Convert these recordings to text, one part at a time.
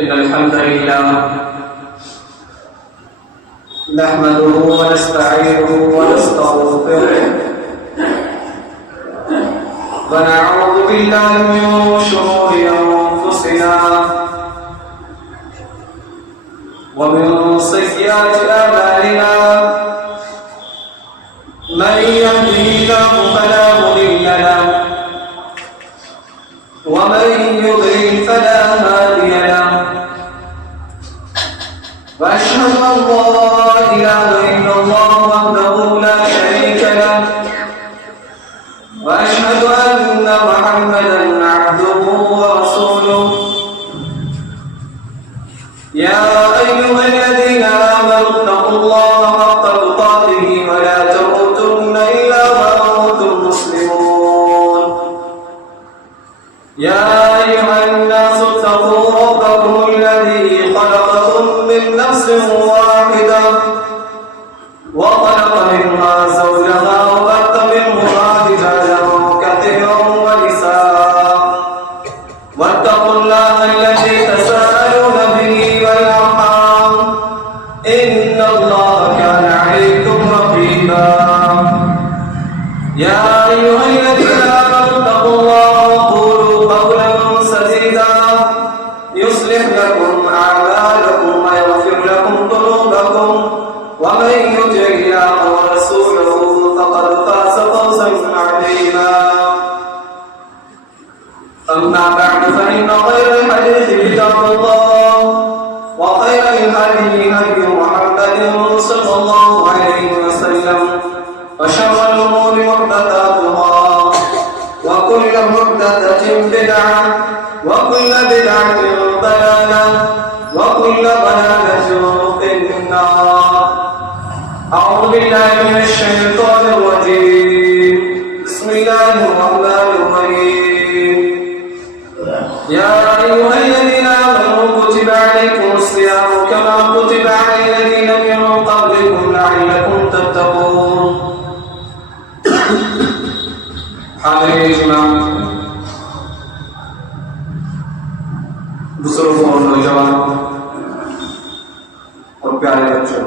إن الحمد لله نحمده ونستعينه ونستغفره ونعوذ بالله من شرور أنفسنا ومن سيئات أعمالنا من يهده الله فلا مضل له ومن يضلل فلا هادي له وأشهد أن لا إله إلا الله وحده لا شريك له وأشهد أن محمدا عبده ورسوله يا أيها الذين آمنوا اتقوا الله حق تقاته ولا تموتن إلا وأنتم مسلمون يا أيها الناس اتقوا ربكم الذي خلقكم من نفس واحدة وخلق منها زوجها وبث منهما رجالا كثيرا ونساء واتقوا الله الذي تساءلون به والأرحام إن الله كان عليكم رقيبا يا أيها الذين آمنوا اتقوا الله وقولوا قولا سديدا يصلح لكم أعمالكم ويغفر لكم ذنوبكم ومن يطع الله ورسوله فقد فاز فوزا عظيما أما بعد فإن خير الحديث كتاب الله وخير الهدي هدي محمد صلى الله عليه وسلم وشر الأمور محدثاتها وكل محدثة بدعة وكل بدعة ضلالة وكل ضلالة في النار. أعوذ بالله من الشيطان الرجيم. بسم الله الرحمن الرحيم. يا أيها الذين آمنوا كتب عليكم الصيام كما كتب على الذين من قبلكم لعلكم تتقون. حاضرین اجتماع، بزرگوں اور نوجوانوں اور پیارے بچوں،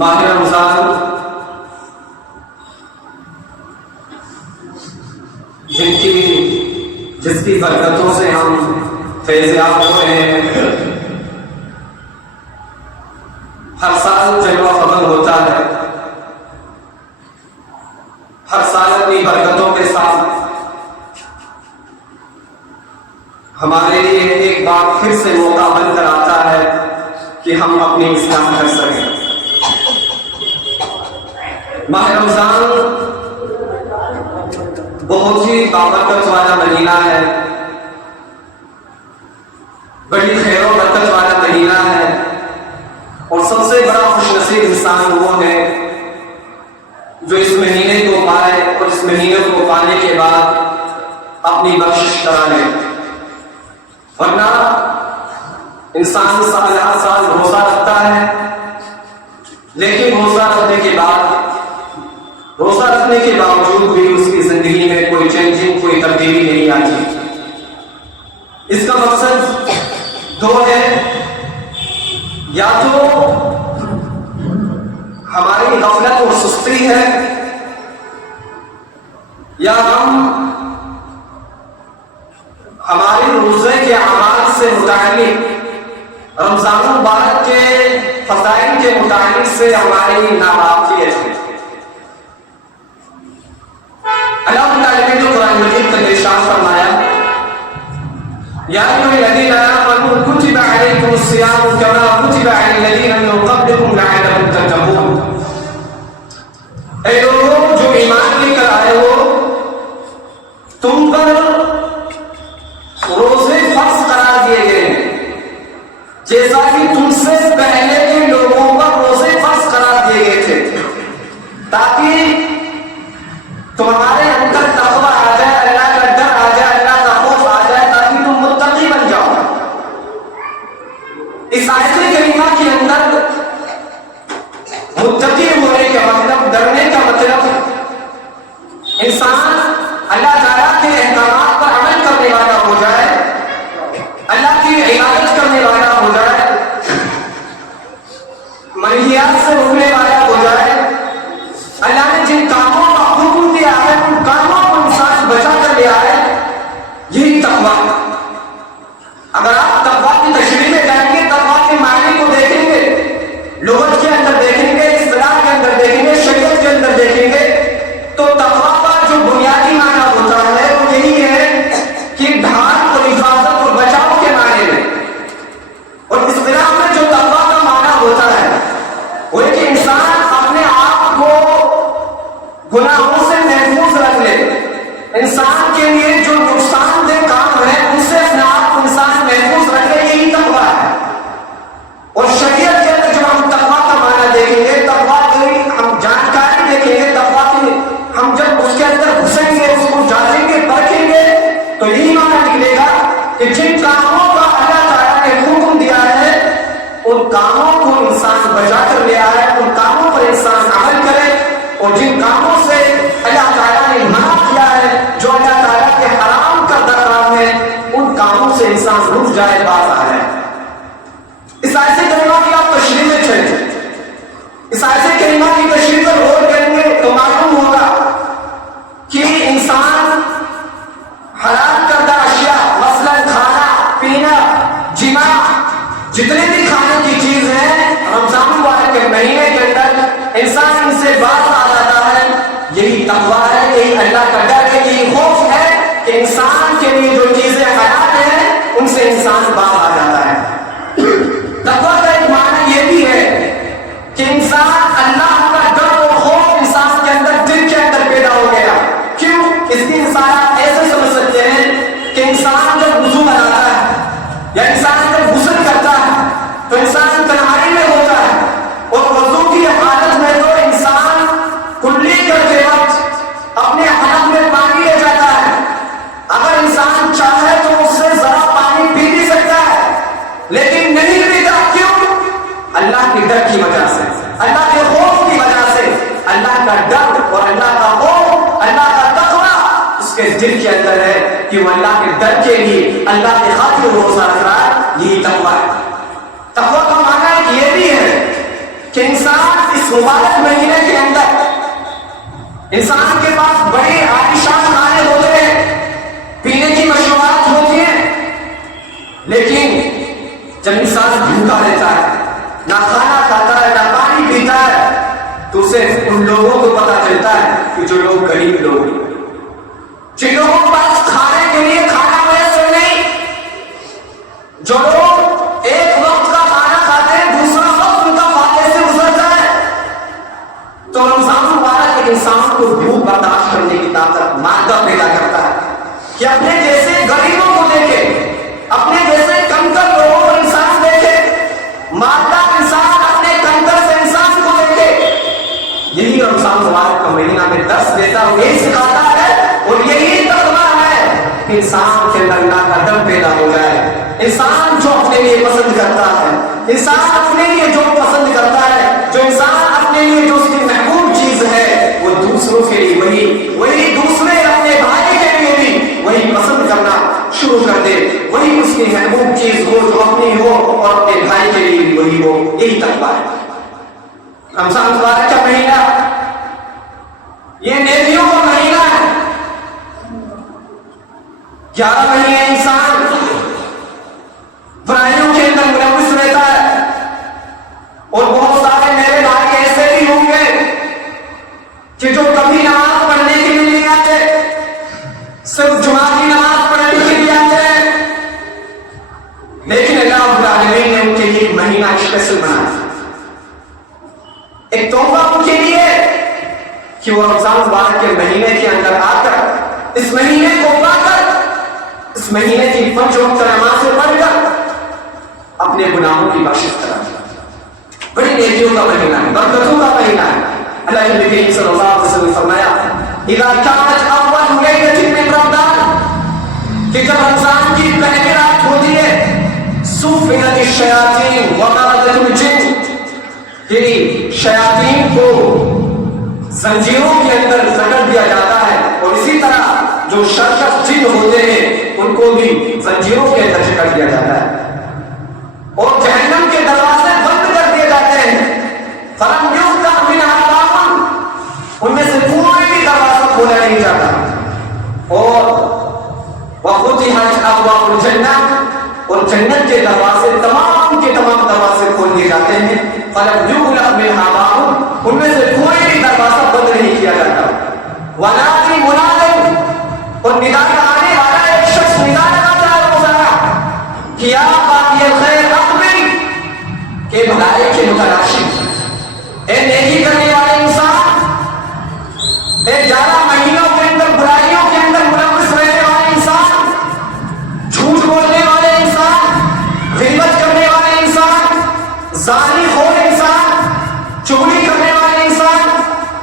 ماہ رمضان جس کی برکتوں سے ہم فیضیاب ہو رہے ہیں، ہر سال جلوہ فخر ہوتا ہے، ہر سال اپنی برکتوں کے ساتھ ہمارے لیے ایک بار پھر سے موقع بن کر آتا ہے کہ ہم اپنی اصلاح کر سکیں۔ ماہ رمضان بہت ہی بابرکت والا مہینہ ہے، بڑی خیر و برکت والا مہینہ ہے، اور سب سے بڑا خوش نصیب انسان وہ ہے جو اس مہینے کو پائے اور اس مہینے کو پانے کے بعد اپنی بخشش کرا لے۔ ورنہ انسان سال ہر سال روزہ رکھتا ہے، لیکن روزہ رکھنے کے باوجود بھی اس کی زندگی میں کوئی چینجنگ، کوئی تبدیلی نہیں آتی۔ اس کا مقصد دو ہے، یا تو ہماری غفلت اور سستی ہے، یا ہم ہمارے روزے کے اعمال سے متعلق، رمضان المبارک کے فضائل کے متعلق سے ہماری ناواقفیت ہے۔ اللہ تعالیٰ نے جو قرآن مجید کا ارشاد فرمایا، یا ایھا الذین آمنوا کتب علیکم الصیام کما کتب علی الذین من قبلکم لعلکم تتقون۔ اے لوگوں جو ایمان لے کر آئے ہو، تم پر روزے فرض قرار دیے گئے ہیں، جیسا کہ تم سے پہلے کے لوگوں پر روزے فرض قرار دیے گئے تھے، تاکہ تمہارے اندر تقویٰ آ جائے، اللہ کا ڈر آ جائے، اللہ کا خوف آ جائے، تاکہ تم متقی بن جاؤ۔ اس آیت کریمہ کے اندر متقی ہونے کا مطلب، ڈرنے کا مطلب، انسان اللہ تعالیٰ کے احکامات پر عمل کرنے والا ہو منہیات سے روکنے والا ہو جائے. اللہ نے جن کاموں کا حکم دیا ہے ان کاموں کو انسان بچا کر لے آئے. یہی تقویٰ. اگر آپ تقویٰ کی تشریح میں جائیں گے, تقویٰ کے معنی کو دیکھیں گے, لغت کے اندر دیکھیں گے, اصطلاح کے اندر دیکھیں گے, شریعت کے اندر دیکھیں گے, تو تقویٰ کا جو بنیادی معنی ہوتا ہے وہ یہی ہے کہ ڈھال اور حفاظت اور بچاؤ کے معنی میں. اور اصطلاح میں جو تقویٰ کا معنی ہوتا ہے وہ ہے کہ انسان اپنے آپ کو گناہوں سے محفوظ رکھ لے. انسان کے لیے جو نقصان دہ کام ہے ان سے اپنے آپ کو انسان محفوظ رکھ لے, یہی تقویٰ ہے. اور شریعت کے اندر جب ہم تقویٰ کا معنی دیکھیں گے, تقویٰ کی ہم جانکاری دیکھیں گے, تقویٰ کی ہم جب اس کے اندر گھسیں گے, اس کو جانچیں گے, پرکھیں گے, تو یہی معنی نکلے گا کہ جن کاموں کا اللہ تعالیٰ نے حکم دیا ہے ان کاموں کو انسان بچا کر لے آئے, ان کاموں پر انسان عمل کرے, اور جن کاموں سے اللہ تعالیٰ نے منع کیا ہے, جو اللہ تعالیٰ کے حرام کردہ کام ہے, ان کاموں سے انسان رک جائے, باز آ جائے. اس ایسے کلمہ کی آپ تشریح میں چلیں, اس ایسے کلمہ کی تشریح پر غور کریں گے تو معلوم ہوگا کہ انسان حرام کردہ اشیاء مثلاً کھانا پینا جماع جتنے بھی کھانے کی چیز ہیں رمضان مبارک کے مہینے کے اندر انسان ان سے باز آ جاتا ہے. یہی تقویٰ ہے, یہی اللہ کا ڈر ہے, یہی خوف ہے کہ انسان کے لیے جو چیزیں حرام ہیں ان سے انسان باز آ جاتا ہے. تقویٰ کا ایک معنی یہ بھی ہے کہ انسان اللہ کا ڈر اور خوف انسان کے اندر دل کے اندر پیدا ہو گیا. کیوں؟ اس کی انسان آپ ایسے سمجھ سکتے ہیں کہ انسان جب وضو بناتا ہے یا انسان جب غسل کرتا ہے تو انسان تنہائی میں ہوتا ہے, اور وضو کی حالت میں تو انسان کلی کرتے وقت اپنے حلق میں پانی لے جاتا ہے. اگر انسان چاہے تو اس سے ذرا پانی پی بھی سکتا ہے, لیکن نہیں پیتا. کیوں؟ اللہ کے ڈر کی وجہ سے, اللہ کے خوف کی وجہ سے. اللہ کا ڈر اور اللہ کا خوف, اللہ کا تقویٰ اس کے دل کے اندر ہے کہ وہ اللہ کے ڈر کے لیے اللہ کے خاطر روزہ رکھ رہا ہے. یہی تقویٰ ہے. تقویٰ کا معنی ایک یہ بھی ہے کہ انسان اس مبارک مہینے کے اندر انسان کے پاس بڑے عالیشان کھانے ہوتے ہیں, پینے کی مشروبات ہوتی ہیں, لیکن جب انسان بھوکا رہتا ہے, نہ کھانا کھاتا ہے, نہ پانی پیتا ہے, تو اسے ان لوگوں کو پتا چلتا ہے کہ جو لوگ غریب لوگ ہیں, جن لوگوں کے پاس کھانے کے لیے کھانا میسر نہیں, جو لوگ ایک وقت کا کھانا کھاتے ہیں دوسرا وقت ان کا فاقے سے گزرتا ہے. تو رمضان مبارک ایک انسان کو بھوک برداشت کرنے کی طاقت مادہ پیدا کرتا ہے کہ اپنے جیسے غریبوں کو دیکھے, اپنے جیسے کمتر لوگوں کو انسان دیکھے, مادہ انسان اپنے کمتر سے انسان کو دیکھے. یہی رمضان مبارک کا مہینہ میں درس دیتا ہے, یہی سکھاتا ہے, اور یہی تقویٰ ہے کہ انسان کے اندر اللہ کا ڈر پیدا ہو جائے. انسان جو اپنے لیے پسند کرتا ہے, انسان اپنے لیے جو پسند کرتا ہے, جو انسان اپنے لیے جو اس کی محبوب چیز ہے وہ دوسروں کے لیے وہی دوسرے اپنے بھائی کے لیے بھی وہی پسند کرنا شروع کر دے. وہی اس کی محبوب چیز ہو جو اپنی ہو اور اپنے بھائی کے لیے بھی وہی ہو. یہی تقویٰ ہے. رمضان مبارک کا مہینہ یہ نیکیوں کا مہینہ ہے. 11 مہینے انسان برائیوں کے اندر ملوث رہتا ہے, اور بہت سارے میرے بھائی ایسے بھی ہوں گے کہ جو کبھی نماز پڑھنے کے لیے نہیں آتے, صرف جمعہ کی نماز پڑھنے کے لیے آتے ہیں, لیکن اللہ رب العالمین نے ان کے لیے ایک مہینہ اسپیشل بنایا, ایک تحفہ ان کے لیے کہ وہ رمضان مبارک کے مہینے کے اندر آ کر اس مہینے کو پا کر اس مہینے کی 5 وقت نمازیں پڑھ کر اپنے گناہوں کی بخشش کرائیں. بڑی نیکیوں کا مہینہ ہے, برکتوں کا مہینہ ہے. اللہ کے نبی صلی اللہ علیہ وسلم نے فرمایا اذا كانت اول ليلة من رمضان, کہ جب رمضان کی پہلی رات ہوتی ہے, سفلت الشیاطین ومردت الجن, کہ شیاطین کو زنجیروں کے اندر جکڑ دیا جاتا ہے, اور اسی طرح جو شرکت جن ہوتے ہیں ان کو بھی زنجیروں کے اندر جکڑ دیا جاتا ہے, اور جہنم کے دروازے بند کر دیے جاتے ہیں. فلم یفتح منها باب، ان میں سے کوئی بھی دروازہ کھولا نہیں جاتا، اور وفتحت ابواب الجنہ، اور جنت کے دروازے تمام کے تمام دروازے کھول دیے جاتے ہیں، فلم یغلق منها باب، ان میں سے کوئی بھی دروازہ بند نہیں کیا جاتا، ونادی مناد، اور ندا آنے والا ایک شخص ندا لگاتا ہے روزانہ کہ یا باغی الخیر اقبل، کہ بھلائی کے متلاشی، اے نیکی کرنے والے انسان، اے 11 مہینوں کے اندر برائیوں کے اندر ملوث رہنے والے انسان، جھوٹ بولنے والے انسان، غیبت کرنے والے انسان، زانی خور انسان، چغلی کرنے والے انسان،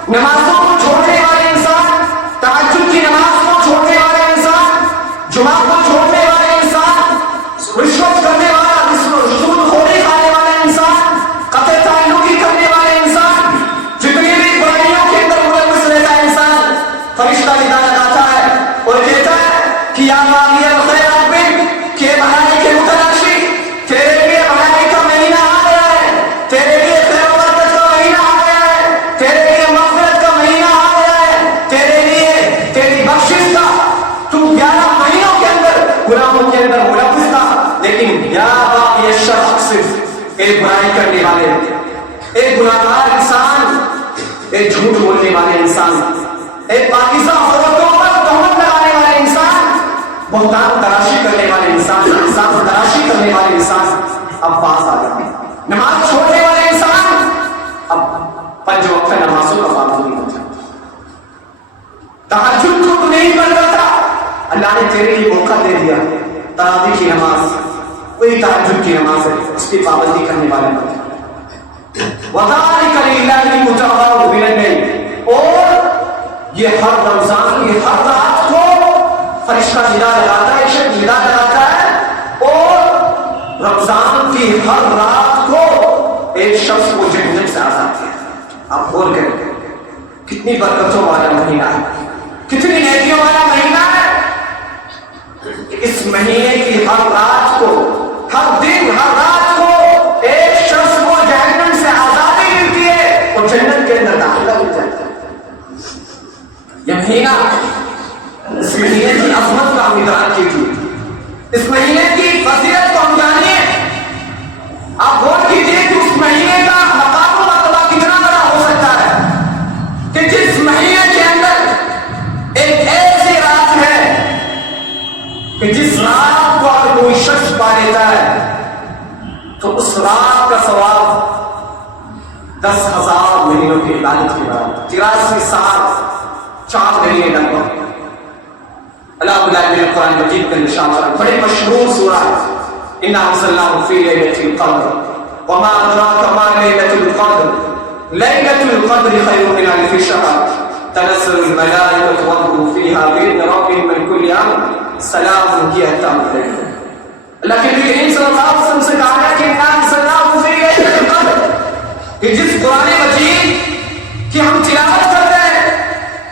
نمازوں کو چھوڑنے والے انسان، تہجد کی نماز کو چھوڑنے والے انسان، جمعہ کو چھوڑنے والے انسان، رشوت کرنے والا، سود خوری کھانے والا انسان، قطع تعلقی کرنے والے انسان، جتنی بھی برائیوں کے اندر ملوث رہتا ہے انسان، فرشتہ ندا لگاتا ہے اور کہتا ہے کہ یا باغی الخیر اقبل، کہ بھلائی کے متلاشی، تیرے لیے بھلائی کا مہینہ آ گیا ہے، تیرے لیے خیر و برکت کا مہینہ آ گیا ہے، تیرے لیے مغفرت کا مہینہ آ گیا ہے، تیرے لیے تیری بخشش کا، تو 11 مہینوں کے اندر گناہوں کے اندر ملوث تھا، لیکن یا باغی الشر صرف ایک برائی کرنے والے، ایک گناہگار انسان، ایک جھوٹ بولنے والے انسان، ایک پاکیزہ عورتوں پر تہمت لگانے والے انسان، بہتان تراشی کرنے والے انسان، انصاف تراشی کرنے والے انسان اب پاس آ جاتے ہیں، نماز چھوڑنے والے انسان اب 5 وقت نمازوں کا پابند نہیں ہو جاتا، تہجد کو تو نہیں پڑھتا تھا، اللہ نے تیرے لیے موقع دے دیا، تراویح کی نماز، وہی تہجد کی نماز ہے، اس کی پابندی کرنے والے بن، وَذَلِكَ لِلَّهِ مُتَعَوَّضُ بِاللَّيْلِ، اور یہ ہر رمضان، یہ ہر رات کو فرشتہ ندا لگاتا ہے، شخص ندا لگاتا ہے، اور رمضان کی ہر رات کو ایک شخص کو جہنم سے آزاد کیا۔ آپ غور کریں کتنی برکتوں والا مہینہ ہے، کتنی نیکیوں والا مہینہ ہے، کہ اس مہینے کی ہر رات کو، ہر دن، ہر رات کو ایک شخص کو جہنم سے آزادی ملتی ہے اور جنت کے اندر داخلہ مل جاتا ہے۔ یہ مہینہ، اس مہینے کی عظمت کا ہم ادراک کیجیے، اس مہینے کی فضیلت کو ہم جانیے، آپ غور کیجیے کہ اس مہینے کا مقام و مرتبہ کتنا بڑا ہو سکتا ہے، کہ جس مہینے کے اندر ایک ایسی رات ہے کہ جس رات کو اگر کوئی شخص پا لیتا ہے تو اس رات کا ثواب 10,000 مہینوں کی عبادت کے بعد 83 سال 4 مہینے لگ بھگ۔ اللہ تعالیٰ نے قرآن مجید کا نشان کرا، بڑے مشہور سورہ اِنَّا أَنزَلْنَاهُ فِي لَيْلَةِ الْقَدْرِ وَمَا أَدْرَاكَ مَا لَيْلَةُ الْقَدْرِ لَيْلَةُ الْقَدْرِ خَيْرٌ مِنْ أَلْفِ شَهْرٍ تَنَزَّلُ الْمَلَائِكَةُ وَالرُّوحُ فِيهَا بِإِذْنِ رَبِّهِم مِّن كُلِّ أَمْرٍ سَلَامٌ هِيَ حَتَّىٰ مَطْلَعِ الْفَجْرِ۔ اللہ کے نبی کریم صلی اللہ علیہ وسلم سے کہا گیا کہ اِنَّا أَنزَلْنَاهُ فِي لَيْلَةِ الْقَدْرِ، کہ جس قرآن مجید کی ہم تلاوت کرتے ہیں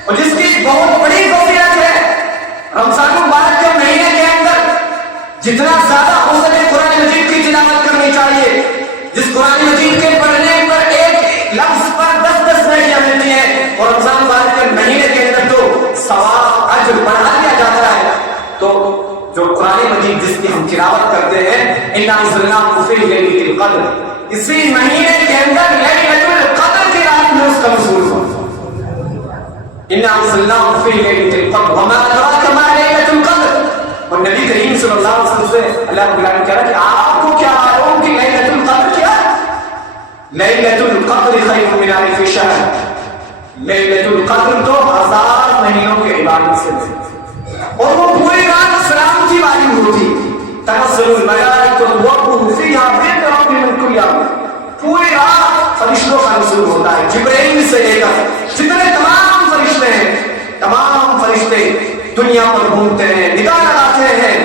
اور جس کی بہت بڑی فضیلت ہے، رمضان مبارک کے مہینے کے اندر جتنا زیادہ ہو سکے قرآن مجید کی تلاوت کرنی چاہیے، جس قرآن مجید کے پڑھنے پر ایک لفظ پر 10 نیکیاں ملتی ہیں، اور رمضان مبارک کے مہینے کے اندر تو ثواب اجر بڑھا دیا جاتا ہے۔ تو جو قرآن مجید جس کی ہم تلاوت کرتے ہیں، اِنَّا أَنزَلْنَاهُ فِي لَيْلَةِ الْقَدْرِ، اسی مہینے کے اندر لیلۃ القدر کی رات میں اس کا نزول ہوا۔ اِنَّا أَنزَلْنَاهُ فِي لَيْلَةِ الْقَدْرِ وَمَا أَدْرَاكَ مَا لَيْلَةُ الْقَدْرِ، اور نبی کریم صلی اللہ علیہ وسلم سے اللہ تعالیٰ نے کہا کہ آپ کو کیا معلوم کہ لیلۃ القدر کیا ہے؟ لیلۃ القدر خیر من الف شہر، لیلۃ القدر تو 1000 مہینوں کے عبادت سے ہے، اور وہ پوری رات سلام کی والی ہوتی، تنزل الملائکۃ والروح فیہا بإذن ربہم من کل امر، پوری رات فرشتوں کا نزول ہوتا ہے، جبرائیل سے لے کر جتنے تمام فرشتے ہیں، تمام فرشتے دنیا پر گھومتے ہیں، نگاہ لگاتے ہیں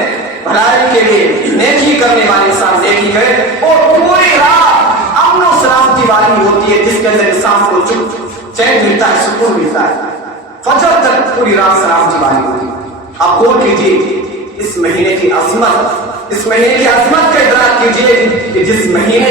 بھلائی کے لیے، نیکی کرنے والے انسان نیکی کرے، اور پوری رات امن و سلامتی والی ہوتی ہے جس کے اندر انسان کو چین ملتا ہے، سکون ملتا ہے، فجر تک پوری رات سلامتی والی ہوتی ہے۔ آپ غور کیجیے اس مہینے کی عظمت، اس مہینے کی عظمت کا ادراک کیجیے کہ جس مہینے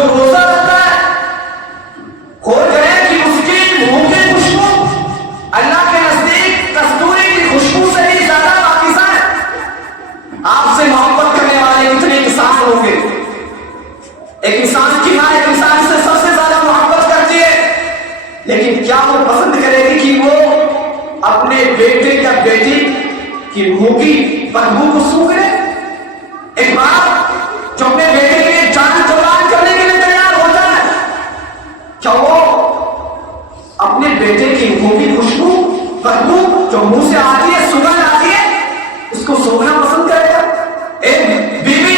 جو روزہ رکھتا ہے کھول گئے کہ اس کی منہ کی خوشبو اللہ کے نزدیک کستوری کی خوشبو سے بھی زیادہ پاکیزہ ہے. آپ سے محبت کرنے والے اتنے انسان ہوں گے. ایک انسان کی ماں ایک انسان سے سب سے زیادہ محبت کرتی ہے، لیکن کیا وہ پسند کرے گی کہ وہ اپنے بیٹے یا بیٹی کی منہ کی بدبو کو سونگھ لے؟ ایک باپ جو اپنے بیٹے کے لیے جان قربان کرنے کے لیے تیار ہوتا ہے، کیا وہ اپنے بیٹے کی منہ کی خوشبو بدبو جو منہ سے آتی ہے، سگندھ آتی ہے، اس کو سونگھنا پسند کرے گا؟ ایک بیوی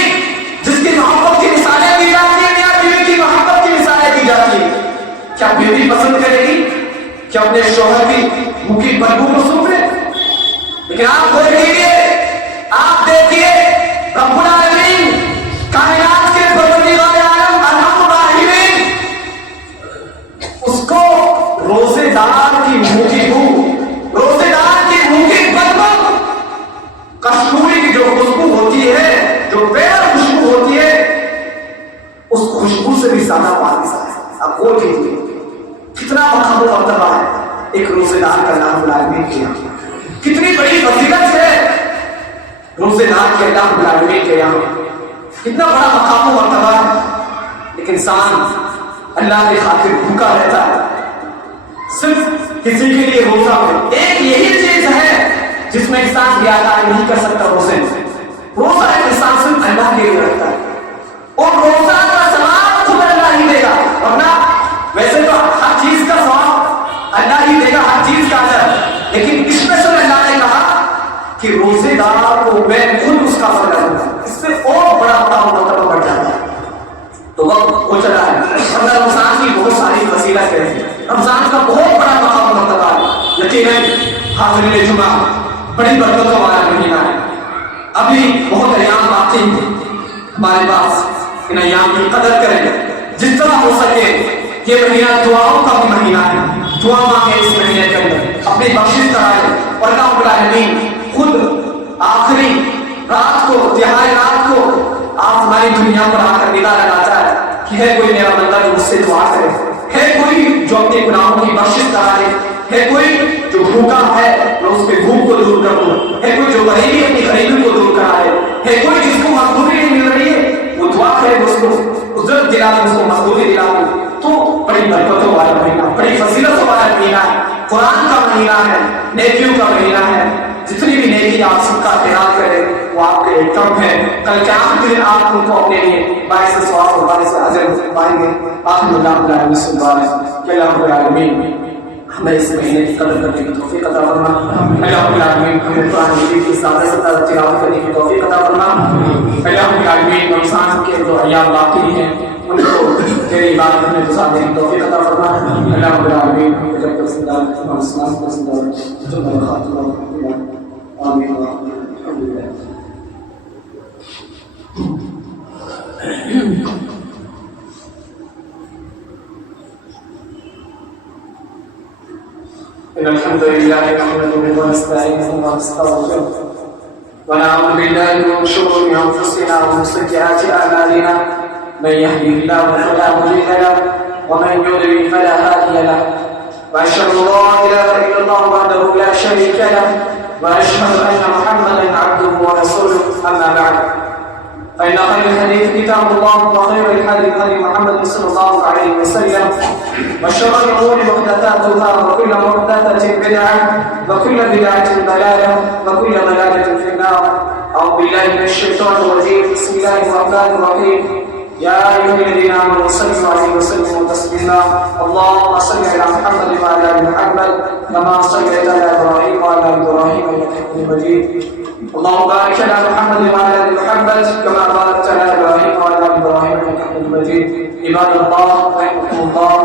جس کی محبت کی مثالیں دی جاتی ہیں یا بیوی کی محبت کی مثالیں دی جاتی ہیں، کیا بیوی پسند کرے گی کہ اپنے شوہر کی منہ کی بدبو کو سونگھ لے؟ لیکن آپ دیکھیے رب العالمین کائنات کے پروردگار عالم ارحم الراحمین اس کو روزے دار کی منہ کی بو، روزے دار کی منہ کی بدبو، کستوری کی جو خوشبو ہوتی ہے، جو پیار خوشبو ہوتی ہے، اس خوشبو سے بھی زیادہ پاکیزہ ہے. آپ غور کیجیے کتنا مقام و مرتبہ ہے ایک روزے دار کا نام العالمین کے یہاں، کتنی بڑی فضیلت ہے روزے دار کے اللہ العالمین کے یہاں، کتنا بڑا مقام و مرتبہ ہے. ایک انسان اللہ کی خاطر بھوکا رہتا ہے، صرف کسی کے لیے روزہ ہے. ایک یہی چیز ہے جس میں انسان بیاداری نہیں کر سکتا. روزہ ایک انسان صرف اللہ کے لیے رکھتا ہے، اور روزہ کا ثواب خود اللہ ہی دے گا، ورنہ ویسے تو ہر چیز کا ثواب اللہ ہی دے گا، ہر چیز کا اجر، لیکن اسپیشل اللہ نے کہا کہ روزے دار کو میں خود اس کا اجر دوں گا. اس سے اور بڑا مقام مرتبہ بڑھ جاتا ہے. تو وقت ہو چلا ہے، رمضان کی بہت ساری فضیلت ہے، رمضان کا بہت بڑا مقام مرتبہ ہے. یقیناً حاضرین جمعہ بڑی برکتوں والا مہینہ ہے. ابھی بہت ایام باقی ہیں ہمارے پاس، ان ایام کی قدر کریں جس طرح ہو سکے. یہ مہینہ دعاؤں کا بھی مہینہ ہے، دعا مانگے اس مہینے کے اندر، اپنی بخشش کرائے. اور اللہ رب العالمین خود آخری رات کو، تہائی رات کو آپ ہماری دنیا پر آ کر ندا لگاتا ہے کہ ہے کوئی میرا بندہ جو مجھ سے دعا کرے، ہے کوئی جو اپنے گناہوں کی بخشش کرائے، ہے کوئی جو بھوکا ہے میں اس کے بھوک کو دور کر دوں، ہے کوئی جو غریبی اپنی غریبی کو دور کرائے، ہے کوئی جس کو مزدوری نہیں مل رہی ہے وہ دعا کرے اس کو اجرت دلا دوں، اس کو مزدوری دلا دوں. تو بڑی برکتوں والا مہینہ، بڑی فضیلتوں والا مہینہ ہے، قرآن کا مہینہ ہے، نیکیوں کا مہینہ ہے. جتنی بھی نیکی آپ سب کا خیال کریں وہ آپ کے لیے کم ہے. کل قیامت کے دن آپ ان کو اپنے لیے باعث ثواب اور باعث اجر پائیں گے. آخر اللہ العالمین سے دعا ہے کہ اللہ رب العالمین ہمیں اس مہینے کی قدر کرنے کی توفیق عطا فرما. اللہ رب العالمین ہمیں قرآن مجید کی زیادہ سے زیادہ تلاوت کرنے کی توفیق عطا فرما. اللہ رب العالمین رمضان کے جو ایام باقی ہیں ان کو تیری عبادت میں گزارنے کی توفیق عطا فرما. اللہ رب العالمین ہمیں جب تک زندہ رکھے، اسلام کو زندہ رکھے، جو خاتمہ آمین. الحمدللہ. إن الحمد لله نحمده ونستعينه ونستغفره ونعوذ بالله من شرور أنفسنا ومن سيئات أعمالنا. من يهده الله فلا مضل له ومن يضلل فلا هادي له. وأشهد أن لا إله إلا الله وحده لا شريك له وأشهد أن محمدا عبده ورسوله. أما بعد فإن خير الحديث كتاب الله وخير الهدي هدي محمد صلى الله عليه وسلم وشر الأمور محدثاتها وكل محدثة بدعة وكل بدعة ضلالة وكل ضلالة في النار. أعوذ بالله من الشيطان الرجيم. بسم الله الرحمن الرحيم. يا أيها الذين آمنوا صلوا عليه وسلموا تسليما. اللهم صل على محمد وعلى آل محمد كما صليت على إبراهيم وعلى آل إبراهيم إنك حميد مجيد. اللهم بارك على محمد وعلى آل محمد كما باركت على إبراهيم وعلى آل إبراهيم إنك حميد مجيد. عباد الله رحمكم الله،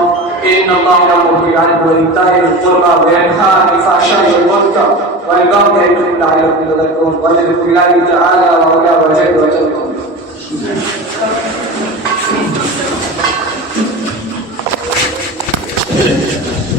إن الله يأمر بالعدل وإيتاء ذي القربى وينهى عن الفحشاء والمنكر والبغي يعظكم لعلكم تذكرون. ولذكر الله تعالى وعلى وجل وجل.